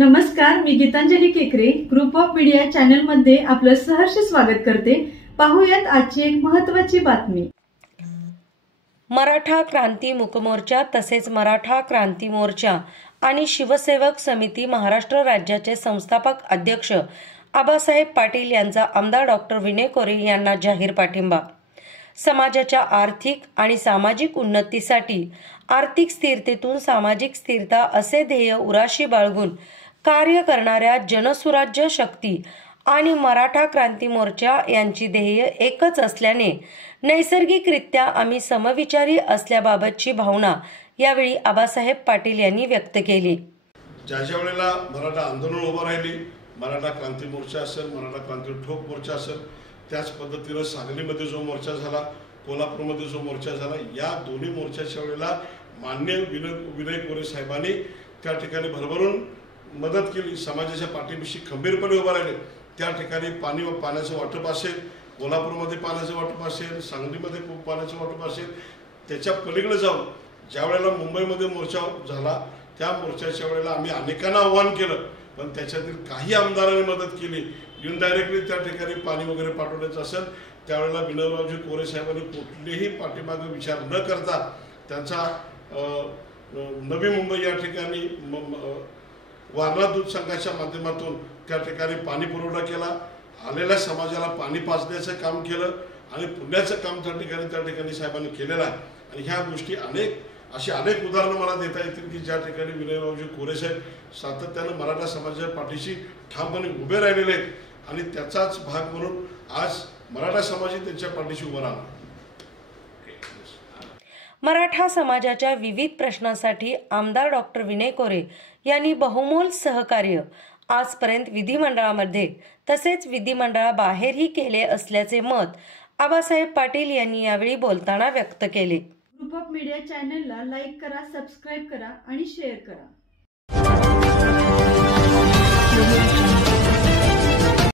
नमस्कार, मी गीतांजली केकरे group of media channel मध्ये आपलं सहर्ष स्वागत करते। पाहूयात आजची एक महत्त्वाची बातमी। मराठा क्रांती मूक मोर्चा तसेच मराठा क्रांती मोर्चा आणि शिवसेवक समिती महाराष्ट्र राज्याचे संस्थापक अध्यक्ष आबासाहेब पाटील यांचा आमदार डॉक्टर विनय कोरे यांना जाहीर पाठिंबा। समाजाच्या आर्थिक आणि सामाजिक उन्नतीसाठी आर्थिक स्थिरतेतून सामाजिक स्थिरता असे ध्येय उराशी बाळगून कार्य करणाऱ्या जनसुराज्य शक्ती आणि मराठा क्रांती मोर्चा यांची ध्येय एकच असल्याने नैसर्गिकरित्या आम्ही समविचारी असल्याबाबतची भावना यावेळी आबासाहेब पाटील यांनी व्यक्त केली। ज्या वेळेला मराठा आंदोलन उभं राहिली, मराठा क्रांती मोर्चा असेल, मराठा क्रांती ठोक मोर्चा असेल, त्याच पद्धतीने सांगलीमध्ये जो मोर्चा झाला, कोल्हापूरमध्ये जो मोर्चा झाला, या दोन्ही मोर्चाच्या वेळेला माननीय विनय कोरे साहेबांनी त्या ठिकाणी भरभरून मदत केली। समाजाच्या पाठीशी खंबीरपणे उभा राहिले। त्या ठिकाणी पाण्याचं वाटप असेल, कोल्हापूरमध्ये पाण्याचं वाटप असेल, सांगलीमध्ये पाण्याचं वाटप असेल, त्याच्या पलीकडे जाऊन ज्या वेळेला मुंबईमध्ये मोर्चा झाला त्या मोर्चाच्या वेळेला आम्ही अनेकांना आव्हान केलं, पण त्याच्यातील काही आमदारांनी मदत केली। इनडायरेक्टली त्या ठिकाणी पाणी वगैरे पाठवण्याचं असेल त्यावेळेला विनोदरावजी कोरे साहेबांनी कुठलेही पाठीमागे विचार न करता त्यांचा नवी मुंबई या ठिकाणी वारणा दूध संघाच्या माध्यमातून त्या ठिकाणी पाणी पुरवठा केला, आलेल्या समाजाला पाणी पाजण्याचं काम केलं आणि पुण्याचं काम त्या ठिकाणी साहेबांनी केलेलं आहे। आणि ह्या गोष्टी अनेक उदाहरणं मला देता येतील की ज्या ठिकाणी विनयरावजी कोरे साहेब सातत्यानं मराठा समाजाच्या पाठीशी ठामपणे उभे राहिलेले आहेत आणि त्याचाच भाग म्हणून आज मराठा समाज त्यांच्या पाठीशी उभा राहणार। मराठा समाजाच्या विविध प्रश्नांसाठी आमदार डॉक्टर विनय कोरे यांनी बहुमोल सहकार्य आजपर्यंत विधिमंडळामध्ये तसेच विधिमंडळाबाहेरही केले असल्याचे मत आबासाहेब पाटील यांनी यावेळी बोलताना व्यक्त केले। ग्रुप ऑफ मीडिया चॅनलला लाईक करा, सबस्क्राइब करा आणि शेअर करा।